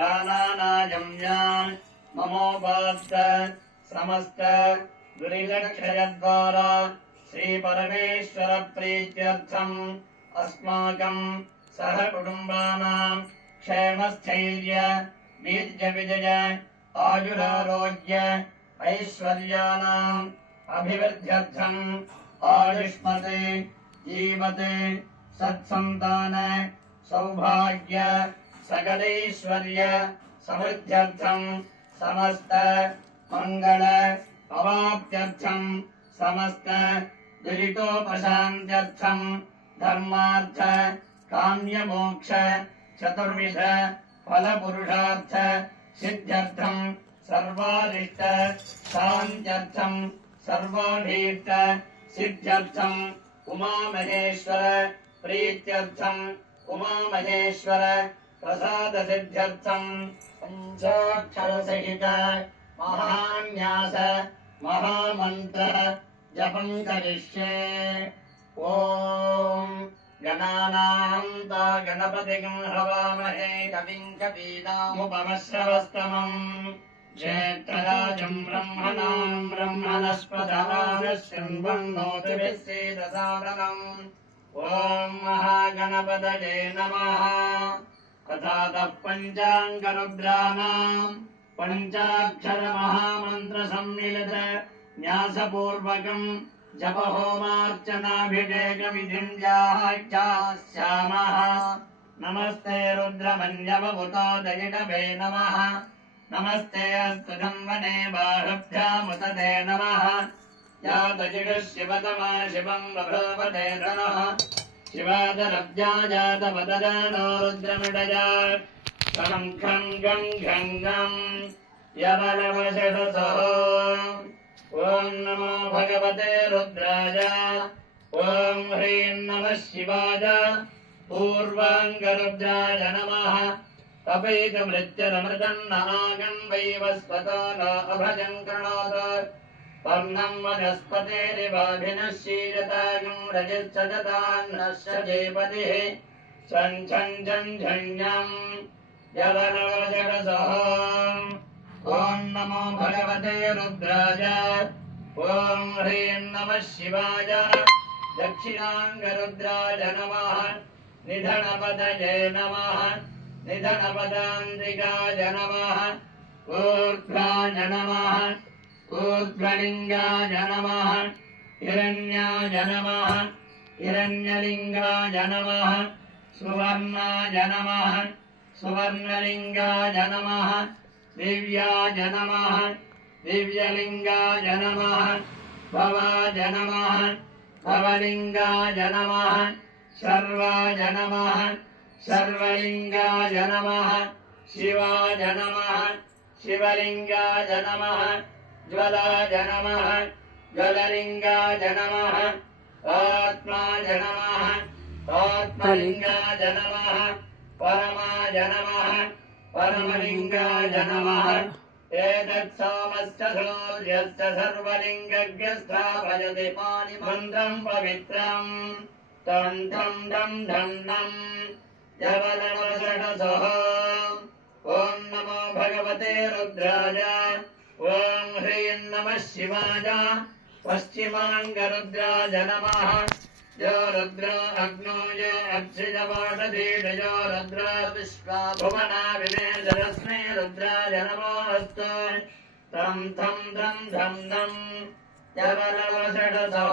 प्राणानायम्यान् ममोपास्त समस्त दुरितक्षयद्वारा श्रीपरमेश्वर प्रीत्यर्थम् अस्माकम् सह कुटुम्बानां क्षेमस्थैर्य वीर्यविजय आयुरारोग्य ऐश्वर्याणाम् अभिवृद्ध्यर्थम् आयुष्मते जीवते सत्सन्तान सौभाग्य सकलैश्वर्य समृद्ध्यर्थम् समस्त मंगल अवाप्त्यर्थम् समस्त दुरितोपशान्त्यर्थम् धर्मार्थ काम्यमोक्ष चतुर्विध फलपुरुषार्थ सिद्ध्यर्थम् सर्वारिष्ट शान्त्यर्थम् सर्वाभीष्ट सिद्ध्यर्थम् उमामहेश्वर प्रीत्यर्थम् उमामहेश्वर प्रसाद सिद्ध्यर्थम् पंचाक्षर सहित महान्यास महामंत्र जपं करिष्ये। ओम गणानान्ता गणपतिं हवामहे कविं कवीनामुपमश्रवस्तमम् ज्येष्ठराजं ब्रह्मणां ब्रह्मणस्पदानः शृण्वन्नोतिभिः सीदसादनम्। ओम महागणपतये नमः। तथा पंचांगरुद्राणां पंचाक्षर महामंत्र सम्मिलित न्यासपूर्वकं जप होमार्चनाभिषेक विधिं जास्यामः। नमस्ते रुद्रमन्यवभूतादयिनवे नमः। नमस्ते अस्तु धम्मने बाहुभ्यामुतते नमः। या दजिगः शिवतमा शिवं बभूवते तनः शिवादरब्जाजातवददानो रुद्रमिडया शङ्खं गं गङ्गं यवलवषडसो। ॐ नमो भगवते रुद्राय। ॐ ह्रीं नमः शिवाय। पूर्वाङ्गरुद्राय नमः। तपैकमृत्यरमृतन्नमागं वैवस्वतो न अभजं कृणोत्। पर्णं वनस्पतेरिवाभिनः शीरतागं रजिश्चदतान्नस्य जेपतिः छं छं झं झञ्झं यवनवजडसः। ॐ नमो भगवते रुद्राय। ॐ ह्रीं नमः शिवाय। दक्षिणाङ्गरुद्राय नमः। निधनपतये नमः। निधनपदान्तिकाय नमः। ऊर्ध्वाय नमः। ऊर्ध्वलिङ्गाय नमः। हिरण्याय नमः। हिरण्यलिङ्गाय नमः। सुवर्णाय नमः। सुवर्णलिङ्गाय नमः। दिव्याय नमः। दिव्यलिङ्गाय नमः। भवाय नमः। भवलिङ्गाय नमः। सर्वाय नमः। सर्वलिङ्गाय नमः। शिवाय नमः। शिवलिङ्गाय नमः। ज्वलाय नमः। ज्वललिङ्गाय नमः। आत्माय नमः। आत्मलिङ्गाय नमः। परमाय नमः। परमलिङ्गाय नमः। एतत् सोमस्य सूर्यस्य सर्वलिङ्गज्ञस्थापयति पाणिमन्त्रं पवित्रम् तं तं ढं ढं नं यवनवषडसः। ॐ नमो भगवते रुद्राय। ॐ ह्रीं नमः शिवाय। पश्चिमाङ्गरुद्राय नमः। यो रुद्रो अग्नो यो अक्षिजवाटधीडयो रुद्र विश्वा भुवना विवेशरश्मे रुद्राय नमोऽस्तु। तं तं धं धं नं यवनवषडसः।